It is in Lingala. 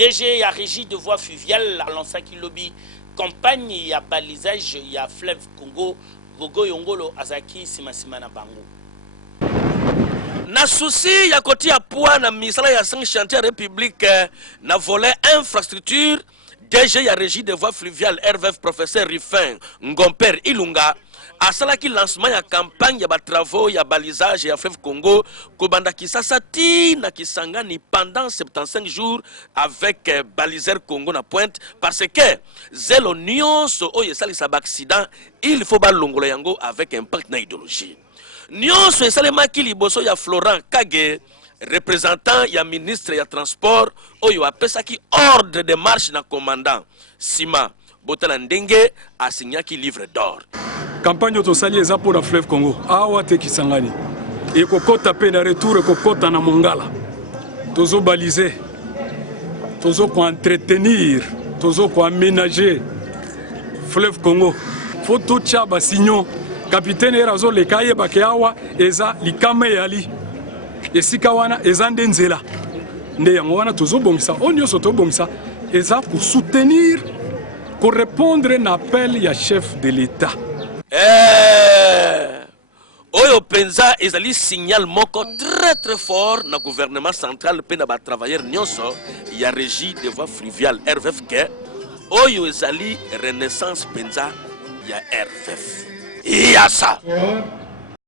DG ya régie de voie fluviale alansaki lobby campagne ya balisage ya fleuve Congo Gogo Yongolo azaki simasima na bango. Na souci ya kotia poids na misala ya 5 chantiers république na volet infrastructure DG ya régie de voie fluviale RVF professeur Rifin Ngomper Ilunga asalaki lancement ya campagne ya ba travaux ya balisage ya fleuve Congo kobanda Kisasa ti na Kisangani pendant 75 jours avec baliseur Congo na pointe parce que zelo nyonso oyo esalisa ba accident il faut ba longola yango avec impact na idéologie. Nyonso esalemaki liboso ya Florent Kage représentant ya ministre ya transport oyo apesaki ordre de marche na commandant Sima Botala Ndenge asignaki livre d'or. Campagne autosali eza pour la fleuve Congo awa te Kisangani et kokota pe na retour kokota na Mongala tozo baliser tozo ko entretenir tozo ko aménager fleuve Congo photo chaba signon capitaine erazo le kaye bakeawa eza likame yali esika wana eza ndenzela nde yango wana tozo bongisa onyo soto bongisa eza pour soutenir pour répondre à l'appel ya chef de l'État. Oyo penza ezali signal moko très fort na gouvernement central pe na ba travailleurs nyonso ya régie de voie fluviale RVF ke oyo ezali renaissance penza ya RVF. Yasa.